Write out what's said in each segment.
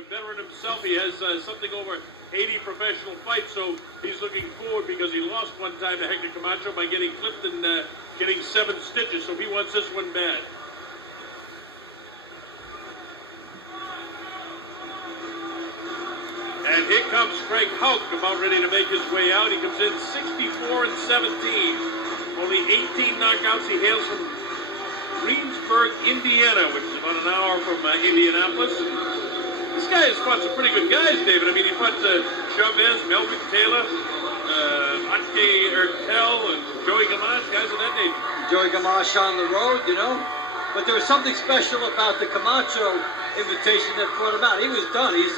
a veteran himself. He has something over 80 professional fights, so he's looking forward because he lost one time to Hector Camacho by getting clipped and getting 7 stitches, so he wants this one bad. And here comes Greg Houk, about ready to make his way out. He comes in 64-17. Only 18 knockouts. He hails from Greensburg, Indiana, which is about an hour from Indianapolis. This guy has fought some pretty good guys, David. I mean, he fought Chavez, Melvin Taylor, Atke Ertel, and Joey Gamache, guys of that nature. Joey Gamache on the road, you know. But there was something special about the Camacho invitation that brought him out. He was done. He's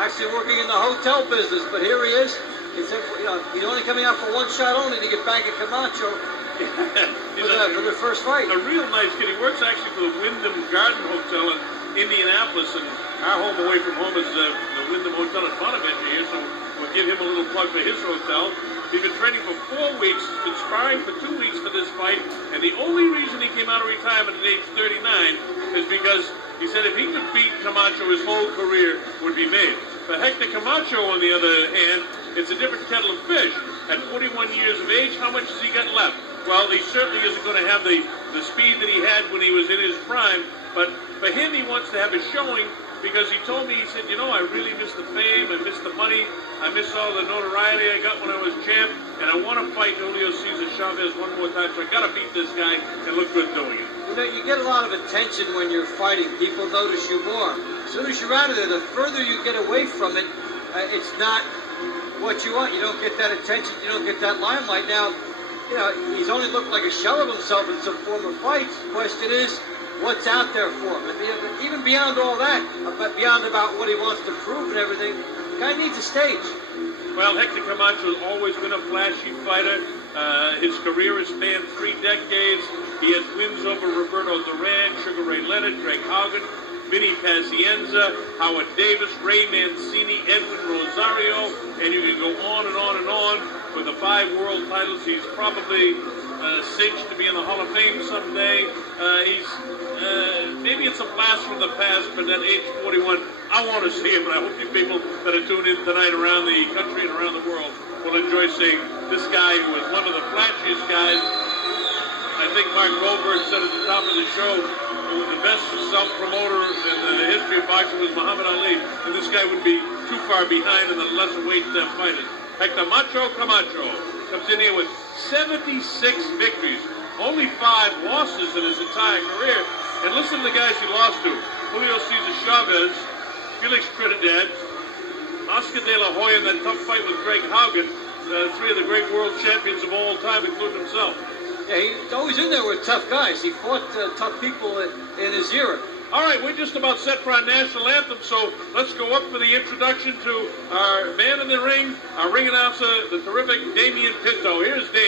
actually working in the hotel business, but here he is. He said, you know, he's only coming out for one shot only to get back at Camacho for the first fight. A real nice kid. He works actually for the Wyndham Garden Hotel in Indianapolis, and our home away from home is the Wyndham Hotel in Bonaventure here, so we'll give him a little plug for his hotel. He's been training for 4 weeks. He's been sparring for 2 weeks for this fight, and the only reason he came out of retirement at age 39 is because he said if he could beat Camacho, his whole career would be made. For Hector Camacho, on the other hand, it's a different kettle of fish. At 41 years of age, how much has he got left? Well, he certainly isn't going to have the speed that he had when he was in his prime, but for him, he wants to have a showing because he told me, he said, you know, I really miss the fame, I miss the money, I miss all the notoriety I got when I was champ, and I want to fight Julio Cesar Chavez one more time, so I got to beat this guy and look good doing it. You know, you get a lot of attention when you're fighting. People notice you more. As soon as you're out of there, the further you get away from it, it's not what you want. You don't get that attention. You don't get that limelight. Now, you know, he's only looked like a shell of himself in some former fights. The question is, what's out there for him? And even beyond all that, beyond about what he wants to prove and everything, the guy needs a stage. Well, Hector Camacho has always been a flashy fighter. His career has spanned 3 decades. He has wins over Roberto Duran, Sugar Ray Leonard, Greg Haugen, Vinny Pazienza, Howard Davis, Ray Mancini, Edwin Rosario, and you can go on and on and on. With the 5 world titles, he's probably cinched to be in the Hall of Fame someday. Maybe it's a blast from the past, but at age 41, I want to see him, and I hope you people that are tuned in tonight around the country and around the world will enjoy seeing this guy who was one of the flashiest guys. I think Mark Goldberg said at the top of the show, the best self-promoter in the history of boxing was Muhammad Ali, and this guy would be too far behind in the lesser weight fighters. Hector Camacho comes in here with 76 victories, only 5 losses in his entire career. And listen to the guys he lost to: Julio Cesar Chavez, Felix Trinidad, Oscar De La Hoya in that tough fight with Greg Haugen, 3 of the great world champions of all time, including himself. Yeah, he's always in there with tough guys. He fought tough people in his era. All right, we're just about set for our national anthem, so let's go up for the introduction to our man in the ring, our ring announcer, the terrific Damian Pinto. Here's Damian.